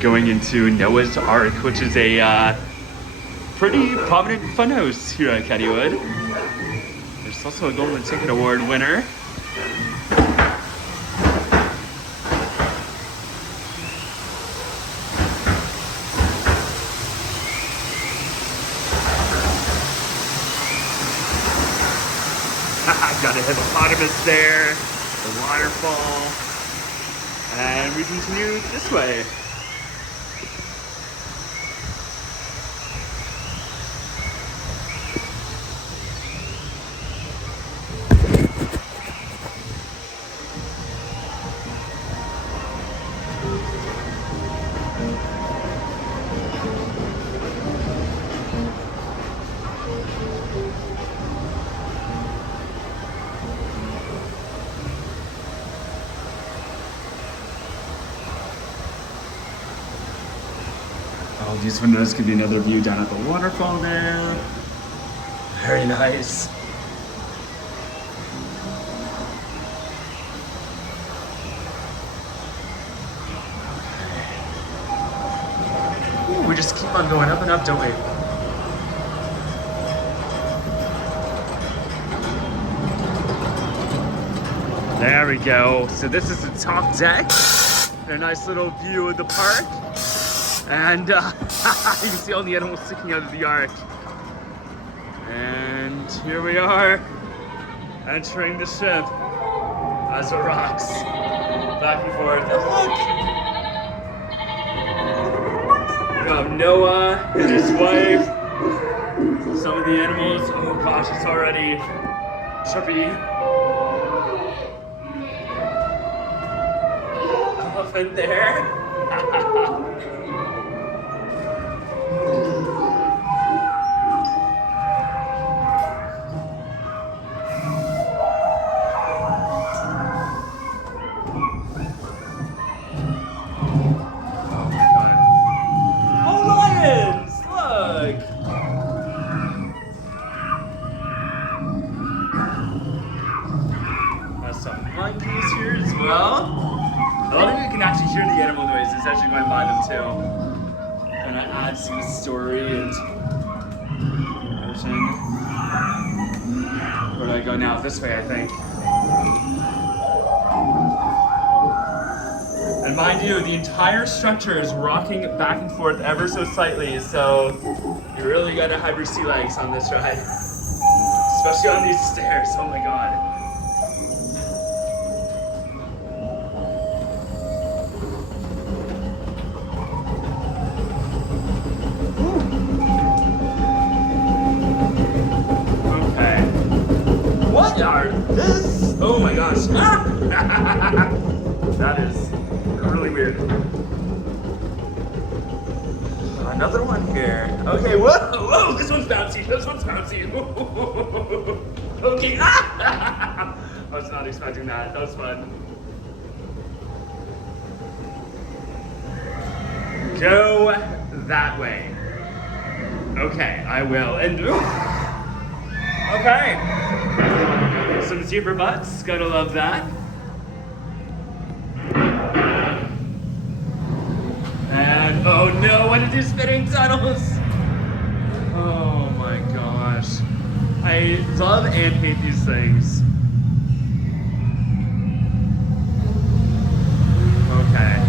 going into Noah's Ark, which is a pretty prominent funhouse here at Kennywood. There's also a Golden Ticket Award winner. Got a hippopotamus there, the waterfall, and we continue this way. Oh, these windows could be another view down at the waterfall there. Very nice. Ooh, we just keep on going up and up, don't we? There we go. So this is the top deck. A nice little view of the park. And you can see all the animals sticking out of the ark. And here we are, entering the ship as it rocks back and forth. Look! We have Noah and his wife. Some of the animals, oh gosh, it's already chirpy. Elephant there. Actually going by them too. And that adds to the story and everything. Where do I go now? This way, I think. And mind you, the entire structure is rocking back and forth ever so slightly, so you really gotta have your sea legs on this ride. Especially on these stairs, oh my god. This? Oh my gosh. That is really weird. Another one here. Okay, whoa, this one's bouncy, Okay, I was not expecting that. That was fun. Go that way. Okay, I will. And okay. Some zebra butts, gotta love that. And oh no, what are these spinning tunnels? Oh my gosh. I love and hate these things. Okay.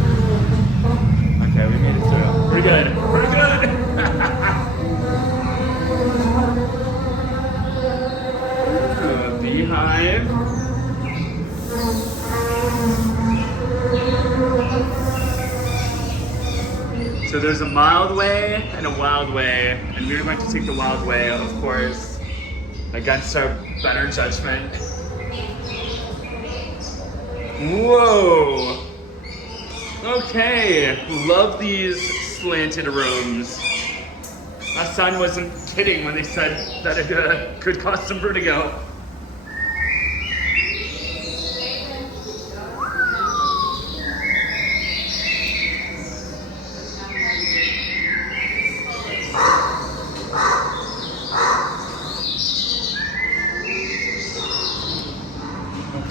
Okay, we made it through. We're good. We're good. Beehive. So there's a mild way and a wild way, and we're going to take the wild way, of course, against our better judgment. Whoa! Okay, love these slanted rooms. My son wasn't kidding when they said that it could cause some vertigo.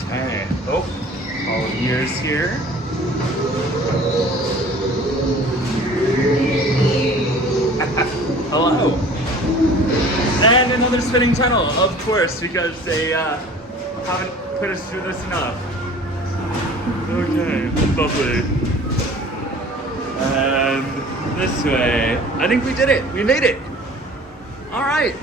Okay. Oh, all ears here. another spinning tunnel, of course, because they haven't put us through this enough. Okay, lovely. And this way. I think we did it. We made it. All right.